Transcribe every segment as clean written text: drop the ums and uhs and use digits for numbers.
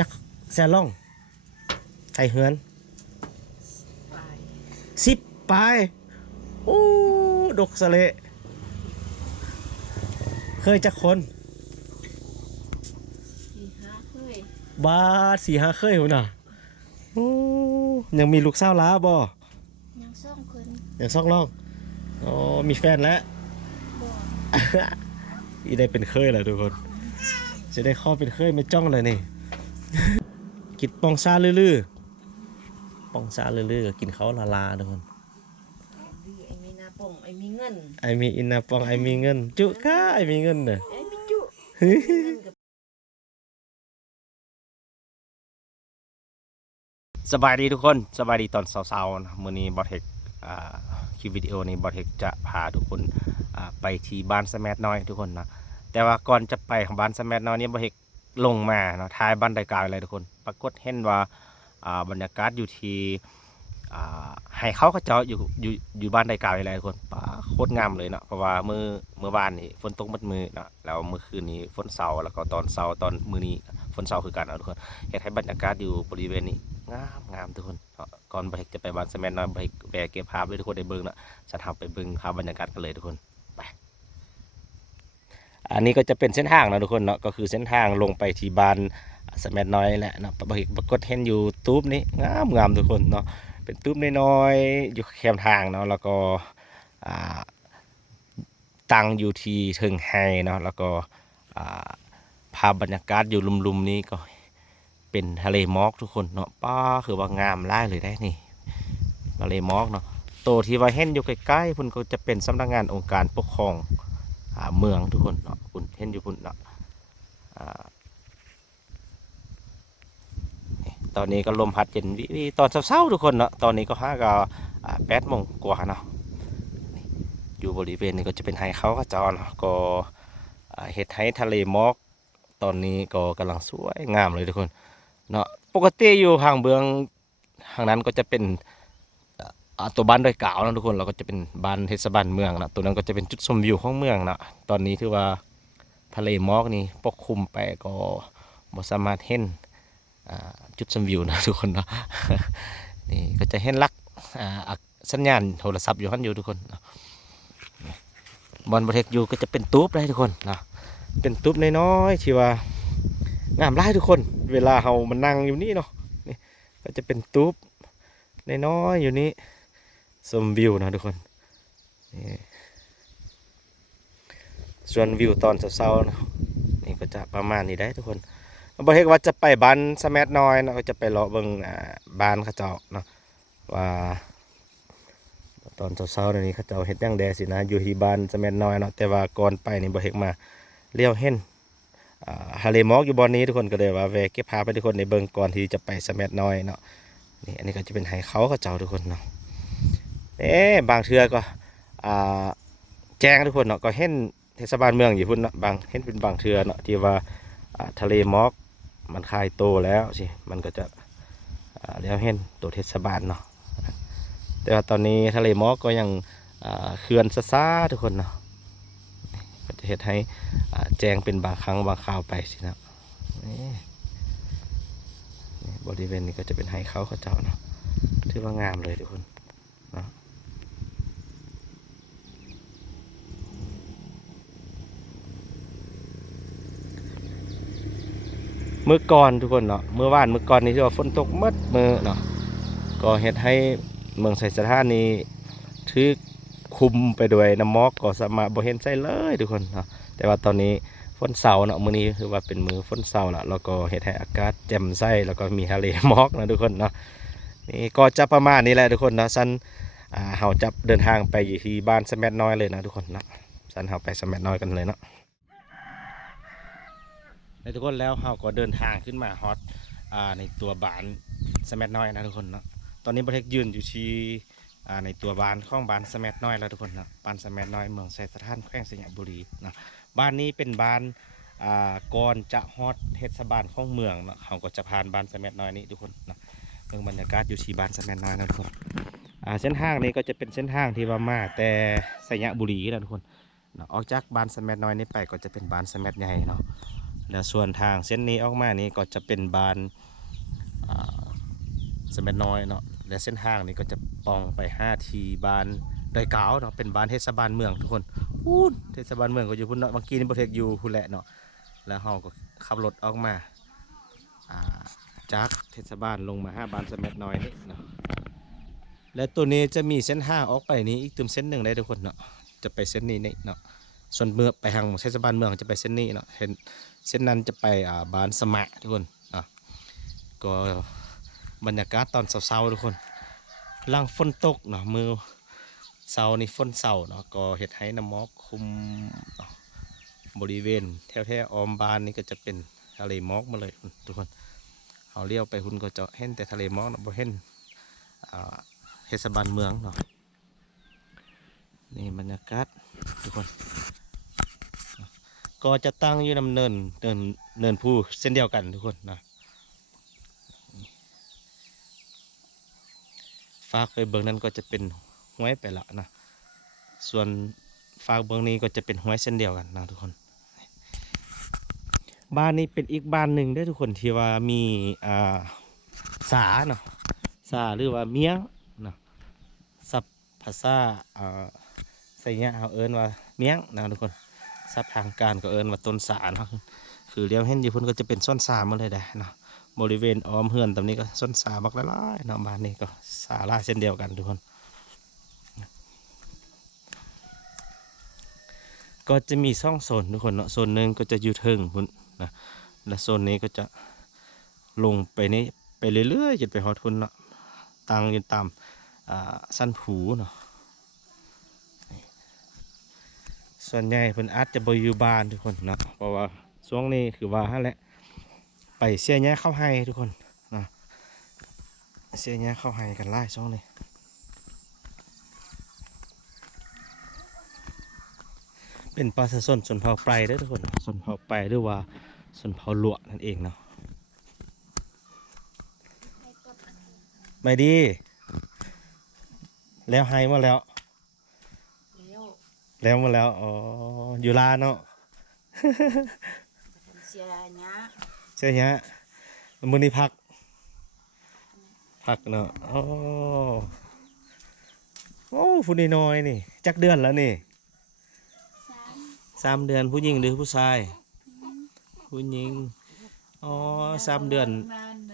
จักแซลล่องไทยเฮือน10 ปลายโอ้ดกสะเละเคยจักคนบาท4-5เคยหุ่นน่ะโอ้ยังมีลูกสาวล้าบ่ยังซ่องคน ยังซ่องล่องอ๋อมีแฟนแล้ว บ่ อีได้เป็นเคยแล้วทุกคนจะได้เข้าเป็นเคยไม่จ้องเลยนี่ กินปองซาลื่อๆปองซาลื่อๆก็กินเขาลาทุกคนไอ้มีนาป่งไอ้มีเงิน ไอมีอินนาปองไอมีเงินจุค่ะไอมีเงินเนอะ ไอ้มีจุเงินกับ สบายดีทุกคนสบายดีตอนเช้าๆนะมื้อนี้บอทเทคคลิปวิดีโอนี้บอทเทคจะพาทุกคนไปที่บ้านสแมทน้อยทุกคนนะแต่ว่าก่อนจะไปของบ้านสแมทน้อยนี้บอทเทคลงมาเนาะท้ายบ้านไดกาวอะไรทุกคนปรากฏเห็นว่าบรรยากาศอยู่ที่ให้เขาเจาะอยู่บ้านไดกาวอะไรทุกคนโคตรงามเลยเนาะเพราะว่าเมื่อวานนี้ฝนตกมัดมือเนาะแล้วเมื่อคืนนี้ฝนเสาแล้วก็ตอนเสาตอนมื้อนี้ฝนเสาคือกันนะทุกคนเห็นให้บรรยากาศอยู่บริเวณนี้งามทุกคนก่อนบริจะไปบ้านสแมนน้อยบริแวะเก็บภาพเลยทุกคนได้เบิ่งนะจะทำไปเบิ่งภาพบรรยากาศกันเลยทุกคนไปอันนี้ก็จะเป็นเส้นทางนะทุกคนเนาะก็คือเส้นทางลงไปที่บ้านสแมนน้อยแหละเนาะบริปรากฏเห็นอยู่ตูบนี้งามทุกคนเนาะเป็นตูบน้อยๆอยู่แคมทางเนาะแล้วก็ตั้งอยู่ที่เทิงไฮเนาะแล้วก็ภาพบรรยากาศอยู่ลุ่มๆนี้ก็เป็นทะเลหมอกทุกคนเนาะป้าคือว่างามไล่เลยได้นี่ทะเลหมอกเนาะโตที่ว่าเห็นอยู่ใกล้ๆพุ่นก็จะเป็นสำนักงานองค์การปกครองเมืองทุกคนเนาะพุ่นเห็นอยู่พุ่นเนาะตอนนี้ก็ลมพัดเย็นวิตอนเช้าๆทุกคนเนาะตอนนี้ก็8 โมงกว่าเนาะอยู่บริเวณนี้ก็จะเป็นไฮเขาก็จอเนาะก็เฮ็ดให้ทะเลหมอกตอนนี้ก็กำลังสวยงามเลยทุกคนเนาะปกติอยู่ห่างเบืองทางนั้นก็จะเป็นตัวบ้านดอยกาวนะทุกคนเราก็จะเป็นบ้านเทศบาลเมืองนะตัวนั้นก็จะเป็นจุดชมวิวของเมืองนะตอนนี้ถือว่าทะเลหมอกนี่ปกคลุมไปก็บ่สามารถเห็นจุดชมวิวนะทุกคนเนาะ นี่ก็จะเห็นลักสัญญาณโทรศัพท์อยู่ข้างอยู่ทุกคนบอลบอลเทคอยู่ก็จะเป็นตูบได้ทุกคนนะเป็นตูบน้อยๆที่ว่างามไล่ทุกคนเวลาเรามันนั่งอยู่นี่เนาะนี่ก็จะเป็นตูบน้อยๆอยู่นี้ชมวิวนะทุกคนนี่ส่วนวิวตอนเช้าๆนะนี่ก็จะประมาณนี้ได้ทุกคนบอลเทคว่าจะไปบ้านสแมทน้อยนะก็จะไปเลาะเบิ่งบ้านเขาเจ้าเนาะว่าตอนเช้าๆนี่เขาเจ้าเฮ็ดยังแดสินะอยู่ที่บ้านสแมทน้อยเนาะแต่ว่าก่อนไปนี่บอลเทคมาเลี้ยวเห็นทะเลหมอกอยู่บอนนี้ทุกคนก็เลยว่าแวะเก็บภาพไปทุกคนในเบิ่งก่อนที่จะไปสแมทน้อยเนาะนี่อันนี้ก็จะเป็นไฮเขาเจ้าทุกคนเนาะบางเทือก็แจ้งทุกคนเนาะก็เห็นเทศบาลเมืองอยู่พุ่นเนาะบางเห็นเป็นบางเทือเนาะที่ว่าทะเลหมอกมันคลายโตแล้วสิมันก็จะแล้วเห็นตัวเทศบาลเนาะแต่ว่าตอนนี้ทะเลหมอกก็ยังเขื่อนซ่าทุกคนเนาะก็จะเห็นให้แจ้งเป็นบางครั้งบางคราวไปสินะนี่บริเวณนี้ก็จะเป็นไฮเขาเจ้าเนาะถือว่างามเลยทุกคนเนาะเมื่อก่อนทุกคนเนาะเมื่อวานเมื่อก่อนนี้ที่ว่าฝนตกมืดมือเนาะก็เห็นให้เมืองไซสถานนี้ถือคุมไปด้วยน้ำหมอกก็สามารถบ่เห็นใส่เลยทุกคนเนาะแต่ว่าตอนนี้ฝนเสาเนาะมื้อนี้คือว่าเป็นมื้อฝนเสาละแล้วก็เฮ็ดให้อากาศแจ่มใสแล้วก็มีทะเลหมอกนะทุกคนเนาะนี่ก็จะประมาณนี้แหละทุกคนเนาะซันเฮาจะเดินทางไปที่บ้านสแมทน้อยเลยนะทุกคนเนาะซันเฮาไปสแมทน้อยกันเลยเนาะทุกคนแล้วเฮาก็เดินทางขึ้นมาฮอตในตัวบ้านสแมทน้อยนะทุกคนเนาะตอนนี้ประเทศยืนอยู่ที่ในตัวบ้านของบ้านสแมทน้อยแล้วทุกคนนะบ้านสแมทน้อยเมืองไซสถานแขวงสยามบุรีนะบ้านนี้เป็นบ้านก่อนจะฮอตเทศบาลของเมืองนะเขาก็จะผ่านบ้านสแมทน้อยนี้ทุกคนนะเมืองบรรยากาศอยู่ที่บ้านสแมทน้อยนะทุกคนเส้นทางนี้ก็จะเป็นเส้นทางที่ว่ามาแต่สยามบุรีนะทุกคนนะออกจากบ้านสแมทน้อยนี้ไปก็จะเป็นบ้านสแมทใหญ่เนาะ แล้วส่วนทางเส้นนี้ออกมานี้ก็จะเป็นบานอ่าสมเด็จน้อยเนาะและเส้นทางนี้ก็จะปองไป5ทีบานดอยเก๋าเนาะเป็นบ้านเทศบาลเมืองทุกคนพูนเทศบาลเมืองก็อยู่พุ่นเนาะเมื่อกี้นี่บ่เทกอยู่พุ่นแหละเนาะแล้วเฮาก็ขับรถออกมาอ่าจากเทศบาลลงมา5บ้านสมเด็จน้อยนี่เนาะและตัวนี้จะมีเส้นทางออกไปนี้อีกตึมเส้นหนึ่งได้ทุกคนเนาะจะไปเส้นนี้นี่เนาะส่วนเมืองไปทางเทศบาลเมืองจะไปเส้นนี้เนาะเส้นนั้นจะไปบ้านสมะทุกคนเนาะก็บรรยากาศตอนเช้าๆทุกคนหลังฝนตกเนาะมือเช้านี่ฝนเช้าเนาะก็เฮ็ดให้น้ำหมอกคลุมเนาะบริเวณแถวๆออมบ้านนี่ก็จะเป็นทะเลหมอกมาเลยทุกคนเอาเลี้ยวไปคุณก็จะเห็นแต่ทะเลหมอกเนาะบ่เห็นอ่าเทศบาลเมืองเนาะนี่บรรยากาศทุกคนก็จะตั้งอยู่นำเนินภูเส้นเดียวกันทุกคนนะฝากไปเบื้องนั้นก็จะเป็นห้วยไปละนะส่วนฝากเบื้องนี้ก็จะเป็นห้วยเส้นเดียวกันนะทุกคนบ้านนี้เป็นอีกบ้านหนึ่งได้อทุกคนที่ว่ามีสาเนาะสาหรือว่าเมียงเนาะศัพท์ภาษาใส่เนี่ยเขาเอิ้นว่าเมียงนะทุกคนศัพท์ทางการก็เอิ้นว่าต้นสาเนาะคือเลี้ยวเห็นอยู่เพิ่นก็จะเป็นส้นสามาเลยได้เนาะบริเวณอ้อมเฮือนตรงนี้ก็ส้นสาบักหลายๆเนาะบ้านนี้ก็สาลาเช่นเดียวกันทุกคนก็จะมีช่องโซนทุกคนเนาะโซนหนึ่งก็จะอยู่เทิงพุ่นนะและโซนนี้ก็จะลงไปนี้ไปเรื่อยๆจนไปฮอดพุ่นเนาะตั้งอยู่ตามสั้นผูเนาะส่วนใหญ่เพิ่นอาจจะบ่อยู่บ้านทุกคนเนาะเพราะว่าช่วงนี้คือว่าหั่นแหละไปเสียแย่เข้าให้ทุกคนนะเสียแย่เข้าให้กันไล่ช่วงนี้เป็นปลาสะสนส่วนเผาไปได้อทุกคนส่วนเผาไปหรือว่าส่วนเผาหลวนั่นเองเนาะไม่ดีแล้วให้มาแล้ว แล้ว แล้วมาแล้วอ๋ออยู่ลาเนาะ เสียเนี้ย ใช่ฮะมื้อนี้พักเนาะโอ้โอ้ผู้น้อยๆนี่จักเดือนแล้วนี่3 เดือนผู้หญิงหรือผู้ชายผู้หญิงอ๋อ3 เดือน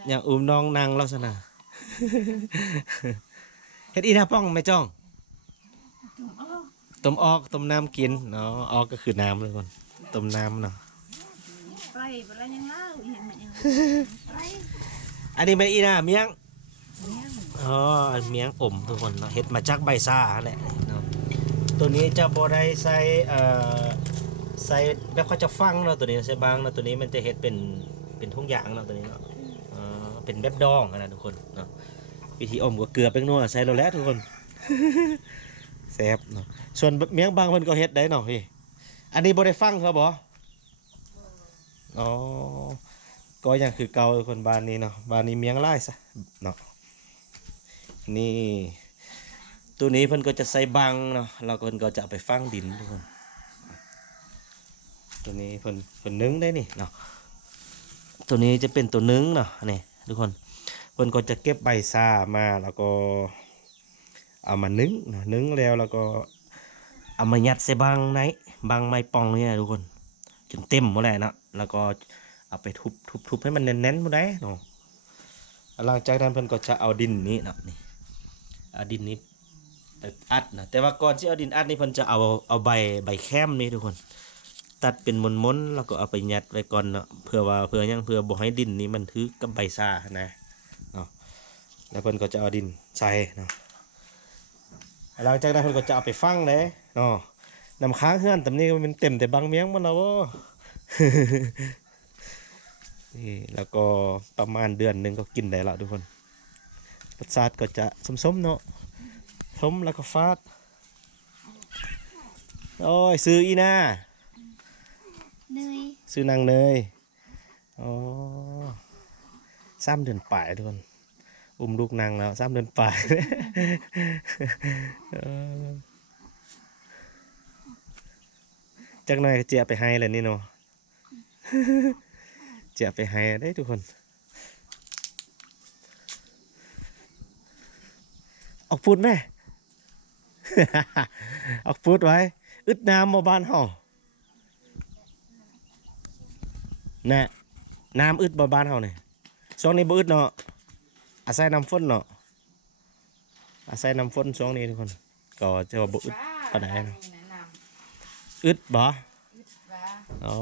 อย่างอุ้มน้องนางลักษณะ เฮ็ดอีนาป้องไม่จ้องต้มออกต้มน้ำกินเนาะออกก็คือน้ำเลยคนต้มน้ำเนาะ ไปไปแล้วยังเล่าเห็นมันยังไป อันนี้เป็นอีนาเมียง เนี่ย อ๋อเมียงอมทุกคนเนาะเฮ็ดมาจากใบซ่าแหละเนาะตัวนี้จะบ่ได้ใส่ใส่แบบเขาจะฟังเนาะตัวนี้ใส่บางเนาะตัวนี้มันจะเฮ็ดเป็นทุ่งยางเนาะตัวนี้เนาะเป็นแบบดองนะทุกคนเนาะวิธีอมก็เกลือแป้งนัวใส่แล้วแหละทุกคน แซ่บเนาะส่วนเมียงบางเพิ่นก็เฮ็ดได้เนาะพี่อันนี้บ่ได้ฟังเขาบ่อ๋อก็ยังคือเก่าคนบ้านนี้เนาะบ้านนี้เมียงไล่ซะเนาะนี่ตัวนี้เพิ่นก็จะใส่บังเนาะแล้วเพิ่นก็จะเอาไปฝังดินทุกคนตัวนี้เพิ่นนึ่งได้นี่เนาะตัวนี้จะเป็นตัวนึ่งเนาะนี่ทุกคนเพิ่นก็จะเก็บใบซ่ามาแล้วก็เอามานึ่งเนาะนึ่งแล้วก็เอามายัดใส่บังไหนบังไม้ปองเนี่ยทุกคนจนเต็มหมดเลยเนาะแล้วก็เอาไปทุบให้มันแน่นๆหมดได้เนาะหลังจากนั้นเพิ่นก็จะเอาดินนี้เนาะนี่เอาดินนี้ไปอัดนะแต่ว่าก่อนที่เอาดินอัดนี่เพิ่นจะเอาใบแคมนี่ทุกคนตัดเป็นมนๆแล้วก็เอาไปยัดไว้ก่อนเนาะเพื่อว่าเพื่อยังเพื่อบ่ให้ดินนี้มันทึกกับใบซ่านะเนาะแล้วเพิ่นก็จะเอาดินใส่เนาะหลังจากนั้นเพิ่นก็จะเอาไปฝังเลยเนาะน้ำค้างเฮือนตำนี้มันเต็มแต่บางเมียงมันแล้วบ่ นี่แล้วก็ประมาณเดือนหนึ่งก็กินได้แล้วทุกคนรสชาติก็จะส้มๆเนาะส้มแล้วก็ฟาดโอ้ยซื้ออีน่า เนย ซื้อนางเนยอ๋อ3 เดือนปลายทุกคนอุ้มลูกนางแล้ว3 เดือนปลาย เออจักหน่อยก็เจียไปให้เลยนี่เนาะ จะไปให้ได้ทุกคนออกพูดไหม ออกพูดไว้อึดน้ำมาบ้านเฮาแน่น้ำอึดบ่บ้านเฮานี่ช่วงนี้บ่อึดเนาะอาศัยน้ำฝนเนาะอาศัยน้ำฝนช่วงนี้ทุกคนก็จะว่าบ่อึดปานใดเนาะอึดบ่อ๋อ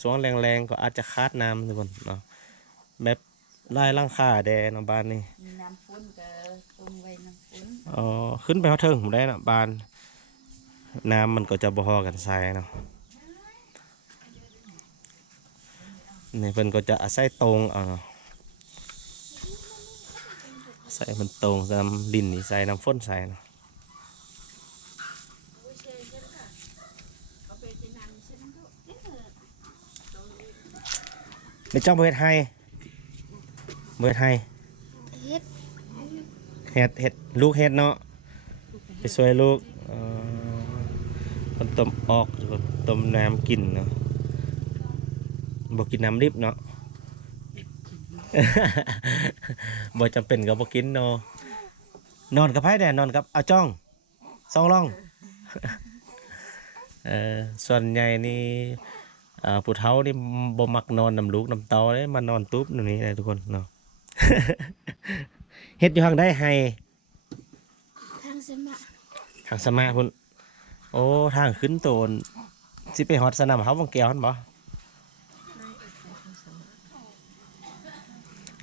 ช่วงแรงๆก็อาจจะขาดน้ำทุกคนเนาะแบบไล่ลังคาแดเนาะบ้านนี้ มีน้ำฝนก็ต้มไว้น้ำฝน อ๋อขึ้นไปเขาเทิงผมได้นะบ้านน้ำมันก็จะบ่พอกันใส่เนาะนี่เพิ่นก็จะอาศัยตรงเอาเนาะใส่มันตรงน้ำดินนี่ใส่น้ำฝนใส่เนาะในจ้องบ่เฮ็ดให้บ่เฮ็ดให้ เฮ็ด เฮ็ดลูกเฮ็ดเนาะไปช่วยลูกคนต้มออกต้มน้ำกินเนาะบ่กินน้ำดิบเนาะ บ่จำเป็นก็บ่กินเนาะนอนกับไผแน่นอนกับอาจ้องสองร่อง ส่วนใหญ่นี่ผู้เฒ่านี่บ่มักนอนนำลูกนำเต้าเด้มานอนตุ๊บตรงนี้เลยทุกคนเนาะ เฮ็ดอยู่ทางได้ให้ ทางสมะ ทางสมาพุ่นโอ้ทางขึ้นโตนสิไปฮอดสนามเขาบังแก้วหั่นบ่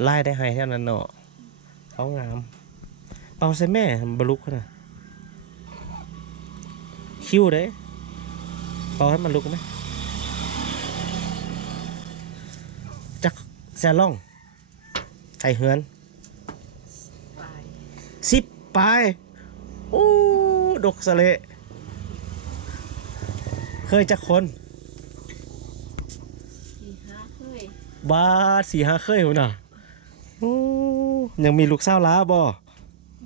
ไล่ได้ให้เท่านั้นเนาะเขางามเป่าใส่แม่บ่ลุกนะคิ้วเด้เป่าให้มันลุกไหมจักแซล่องไข่เฮือน ปลาย 10ปลายโอ้ดกสะเละเคยจักคน สี่ห้าเคย บาท4-5เคยหุ่นน่ะโอ้ยังมีลูกสาวหล้าบ่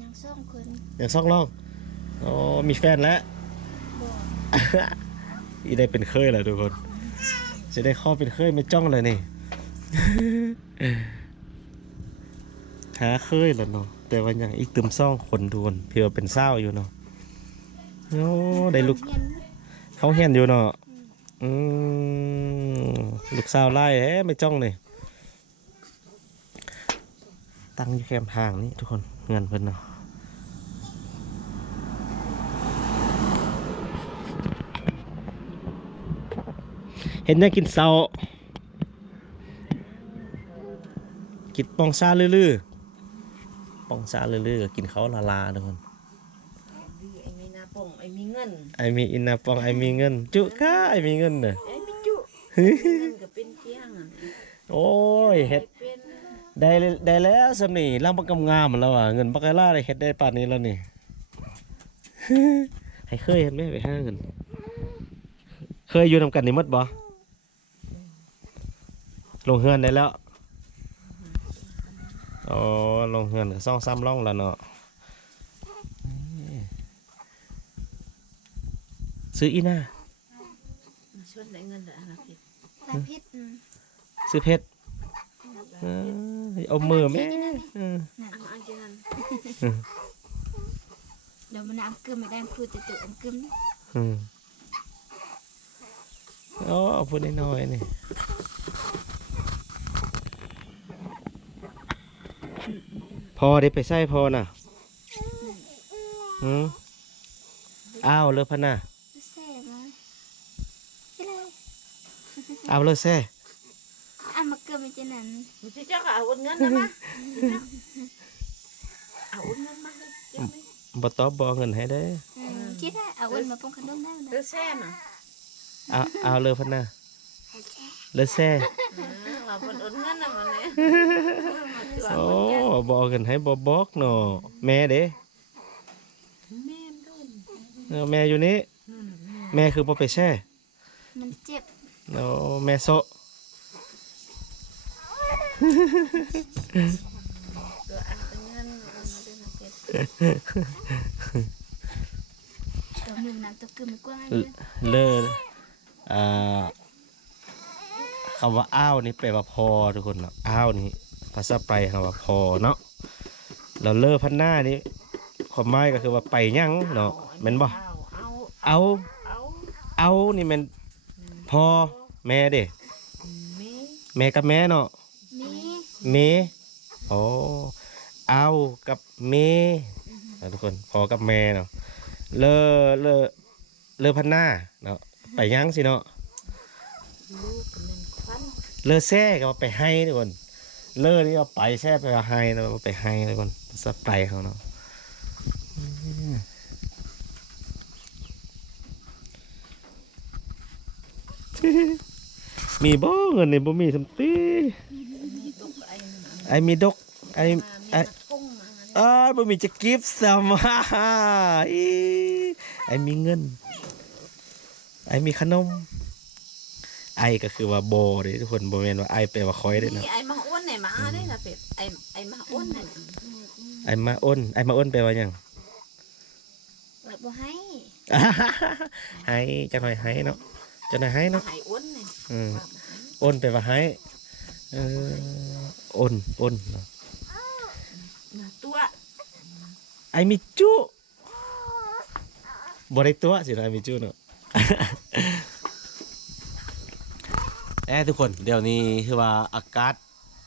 ยังสองคน ยังซอกล่องอ๋อมีแฟนแล้ว บ่ อีได้เป็นเคยแล้วทุกคน จะได้เข้าเป็นเคยไม่จ้องเลยนี่ หาเคยแล้วเนาะแต่ว่ายังอีกตึมซ่องคนทุกคนเพื่อเป็นเศร้าอยู่เนาะโอ้ได้ลูก เฮียน เขาเห็นอยู่เนาะอืมลูกสาวไล่ไม่จ้องเลยตั้งอยู่แคมทางนี่ทุกคนเงินเพิ่นเนาะเห็นยังกินเสากินปองซาลื่อๆปองซาลื่อๆก็กินเขาลาทุกคน ไอ้มีนาป่งไอ้มีเงิน ไอมีอินนาปองไอมีเงินจุก้าไอมีเงินเน่ะ ไอ้มีจุเงินก็เป็นเที่ยงอ่ะ โอ้ยเฮ็ด เป็น ได้แล้วสำนี่ร่างบักกำงามมันแล้วอ่ะเงินบักไกล่าได้เฮ็ดได้ป่านนี้แล้วนี่ ให้เคยเฮ็ดไหมไปห้าเงินเคยอยู่นำกันนี่หมดบ่ลงเฮือนได้แล้วอ๋อลงเฮือนก็2-3ร่องแล้วเนาะซื้ออีน่า ชวนได้เงินแต่อะไรผิด ตาพิษ ซื้อเพชรเอามือแม่เออ เอาอันเจนัน เดี๋ยวมันน้ำกึมไม่ได้พูดจะตุ่มกึม อืมอ๋อเอาพูดน้อยๆนี่พอได้ไปใส่พอน่ะอ้าวเลิกพันน่ะ แซ่บเลยอะไร เอาเลิกแซ่ อ่ะมากึมไม่เจนั้น มึงจะจ้าเอาเงินนะมาเอาเงินมาเลยเจ้าไหม บ่ตอบบ่เอาเงินให้ได้ คิดได้เอาเงินมาปรุงขนมได้ไหม เออแซ่น่ะ เอาเลิกพันน่ะเลิกแซ่ ว่าคนโอนเงินน่ะมันเนี่ย โอ้บ่เอาเงินให้บ่บอกเนาะแม่เด้ แม่นด้วย แม่อยู่นี่แม่คือบ่ไปแซ่ มันเจ็บ เนาะแม่โซะ ตัวอันเป็นเงินมันเป็นเก็บ ตัวหนึ่งน้ำตัวกึมไม่กว้างเลย เลิกค ำว่าอ้าวนี่แปลว่าพอทุกคนเนาะอ้าวนี่ภาษาไทยคำว่าพอเนาะเราเลอพันหน้านี่ความหมายก็คือว่าไปยังเนาะแม่นบ่เอา เอา เอานี่แม่นพอแม่เด้ มี แม่กับแม่เนาะ มี เมโอ้เอากับเมทุกคนพอกับแม่เนาะเลอเลอเลอพันหน้าเนาะไปยังสิเนาะ ลูกเป็นควัน เลอแซ่ก็ว่าไปให้ทุกคนเลอนี่เอาไปแซ่ไปว่าให้นะว่าไปให้ทุกคนสไปเขาเนาะมีบ่เงินในบ่มีสมตี มีตกไอ้ ไอ้มีดกไอ้ มี ไอ้ กุ้งมา บ่มีจะกิฟต์ซ้ำอีไอ้มีเงินไอ้มีขนมไอ้ก็คือว่าโบเลยทุกคนโบแมนว่าไอ้แปลว่าคอยได้ นี่ เนาะ ไอ้มาอ้วนไหนมาได้นะเป็ดไอ้มาอ้วนไหน ไอ้มาอ้นไอ้มาอ้นแปลว่าหยัง เปิดบ่ให้ ให้จะหน่อยให้เนาะจะหน่อยให้เนาะ ไอ้อ้วนเนี่ย อ้นแปลว่าให้อ้นเนาะ ตัว ไอ้มีจุบ่ได้ตัวสิเนาะไอ้มีจุเนาะ ทุกคนเดี๋ยวนี้คือว่าอากาศ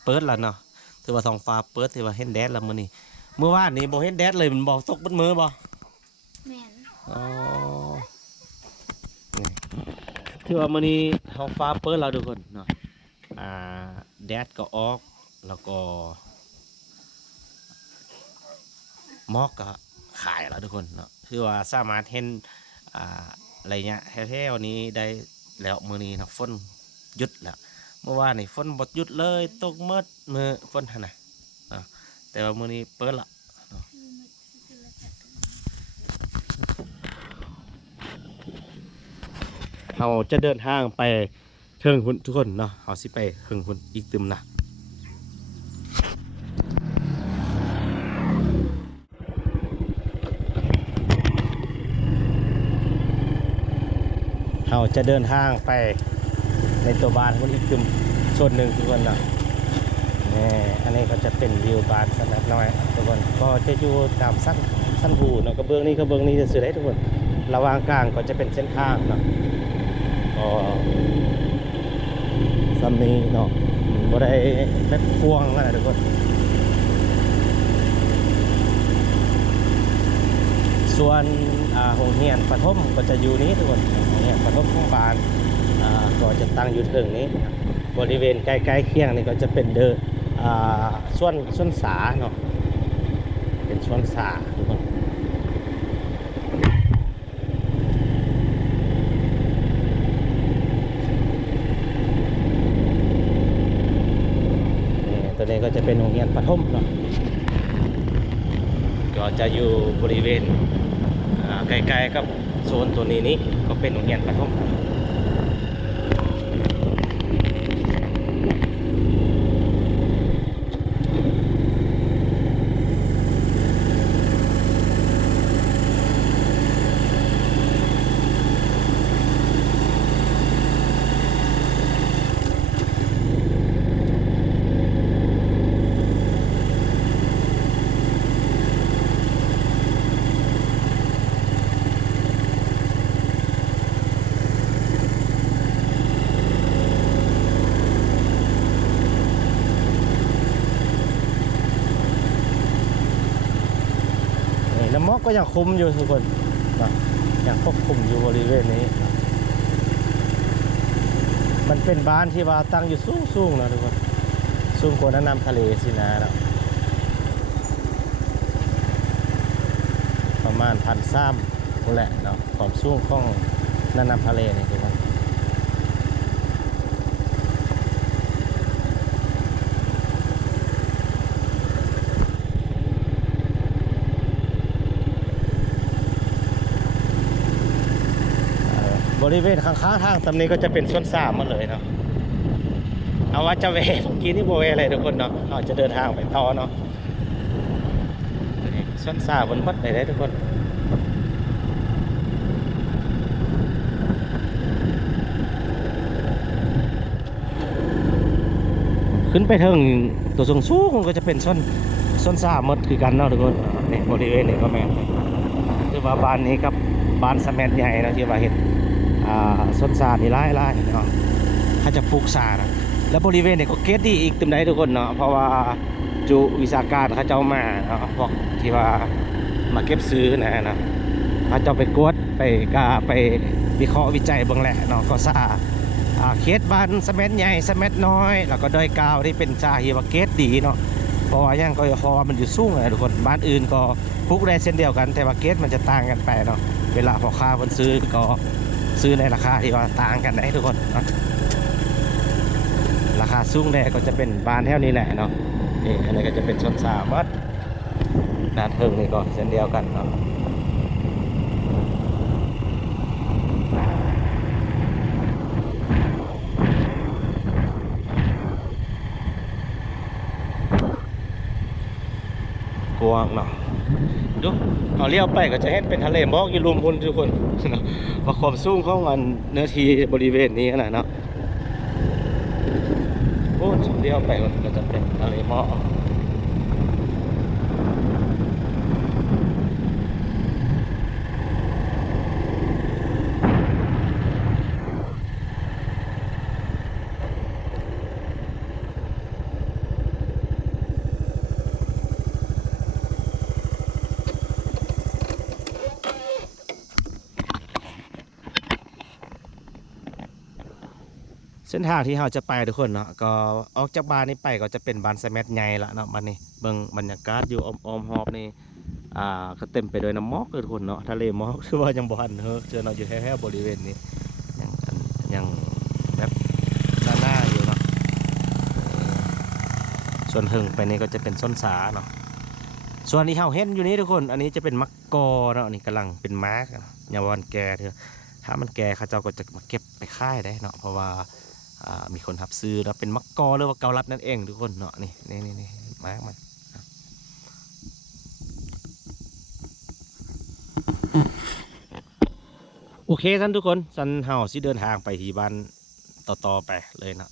เปิดแล้วเนาะถือว่าท้องฟ้าเปิดถือว่าเห็นแดดแล้วมื้อนี้เมื่อวานนี้บ่เห็นแดดเลยมันบ่ตกบนมือบ่ แม่น อ๋อนี่ถือว่ามื้อนี้ท้องฟ้าเปิดแล้วทุกคนเนาะแดดก็ออกแล้วก็หมอกก็ขายแล้วทุกคนเนาะคือว่าสามารถเห็นอะไรเงี้ยแท้ๆนี้ได้แล้วมื้อนี้เนาะฝนหยุดแล้วเมื่อวานนี่ฝนบ่หยุดเลยตกหมดมื้อฝนหั่นน่ะแต่ว่ามื้อนี้เปิดละเนาะเราจะเดินทางไปเทิงหุ่นทุกคนเนาะเราสิไปเทิงหุ่นอีกตึมนะเราจะเดินทางไปในตัวบ้านหุ่นอีกตึมส่วนหนึ่งทุกคนเนาะนี่อันนี้ก็จะเป็นวิวบ้านสนัดน้อยทุกคนก็จะอยู่ตามสั้นหูเนาะกระเบื้องนี้จะสื่อได้ทุกคนระหว่างกลางก็จะเป็นเส้นทางเนาะก็ซัมนี้เนาะบ่ได้แบบพวงอะไรทุกคนส่วนโรงเรียนประถมก็จะอยู่นี้ทุกคนโรงเรียนประถมของบ้านก็จะตั้งอยู่ถึงนี้บริเวณใกล้ๆเคียงนี่ก็จะเป็นส่วนสาเนาะเป็นส่วนสาทุกคนตัวนี้ก็จะเป็นโรงเรียนประถมเนาะก็จะอยู่บริเวณใกล้ๆกับโซนตัวนี้ก็เป็นโรงเรียนประถมน้ำมอกก็ยังคุมอยู่ทุกคนนะยังควบคุมอยู่บริเวณนี้นะมันเป็นบ้านที่ว่าตั้งอยู่สูงๆนะทุกคนสูงกว่าน้ำทะเลสินะนะประมาณ1,300นั่นแหละเนาะความสูงของน้ำทะเลนี่ทุกคนบริเวณข้างๆทางตำนี้ก็จะเป็นสวนสามมาเลยเนาะเอาว่าจะเวเมื่อกี้นี่โบเวอะไรทุกคนเนาะเราจะเดินทางไปต่อเนาะสวนสามบนพัดไหนได้ทุกคน ขึ้นไปถึงตัวสูงๆก็จะเป็นส้นซ่าหมดคือกันเนาะทุกคนนี่บริเวณนี้ก็แม่นคือว่าบ้านนี้กับบ้านสะแมดใหญ่เนาะที่ว่าเห็นส้นซ่านี่หลายๆเนาะเขาจะปลูกซ่านะแล้วบริเวณนี้ก็เกตดีอีกตึมใดทุกคนเนาะเพราะว่าจุวิชาการเขาเจ้ามาเนาะพวกที่ว่ามาเก็บซื้อนะเขาเจ้าไปกวดไปกาไปวิเคราะห์วิจัยเบื้องแหละเนาะก็ซ่าเคสบ้านสะแมดใหญ่สะแมดน้อยแล้วก็ดอยกาวที่เป็นซ่าที่ว่าเกตดีเนาะเพราะว่าย่างก็คอมันอยู่สูงเลยทุกคนบ้านอื่นก็ปลูกได้เช่นเดียวกันแต่ว่าเกตมันจะต่างกันไปเนาะเวลาพ่อค้าคนซื้อก็ซื้อในราคาที่ว่าต่างกันได้ทุกคนเนาะราคาสูงแน่ก็จะเป็นบ้านแถวนี้แหละเนาะนี่อันนี้ก็จะเป็นชนสามวัดด้านเทิงนี่ก็เช่นเดียวกันเนาะกว้างเนาะดูเอาเลี้ยวไปก็จะเห็นเป็นทะเลหมอกอยู่รวมพลทุกคนเนาะว่าความสูงของมันเนื้อที่บริเวณนี้นะเนาะโอ้เลี้ยวไปก็จะเป็นทะเลหมอกเส้นทางที่เราจะไปทุกคนเนาะก็ออกจากบ้านนี้ไปก็จะเป็นบ้านสะแมดใหญ่ละเนาะบ้านนี้เบิ่งบรรยากาศอยู่อ้อมหอบนี่ก็เต็มไปด้วยน้ำหมอกเลยทุกคนเนาะทะเลหมอกคือว่ายังบ่ทันเจอเราอยู่แค่บริเวณนี้ยังแบบหน้าอยู่เนาะส่วนหึงไปนี่ก็จะเป็นส้นสาเนาะส่วนที่เราเห็นอยู่นี้ทุกคนอันนี้จะเป็นมักกอเนาะอันนี้กำลังเป็นม้าอย่าวันแก่เถอะถ้ามันแก่เขาเจ้าก็จะมาเก็บไปค่ายได้เนาะเพราะว่ามีคนทับซื้อแล้วเป็นมักกอหรือว่าเกาลัดนั่นเองทุกคนเนาะนี่มากมันโอเคท่านทุกคนสันเฮาสิเดินทางไปที่บ้านต่อไปเลยเนาะ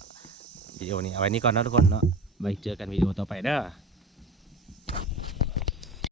วิดีโอนี้เอาไว้นี้ก่อนนะทุกคนเนาะไว้เจอกันวิดีโอต่อไปเด้อ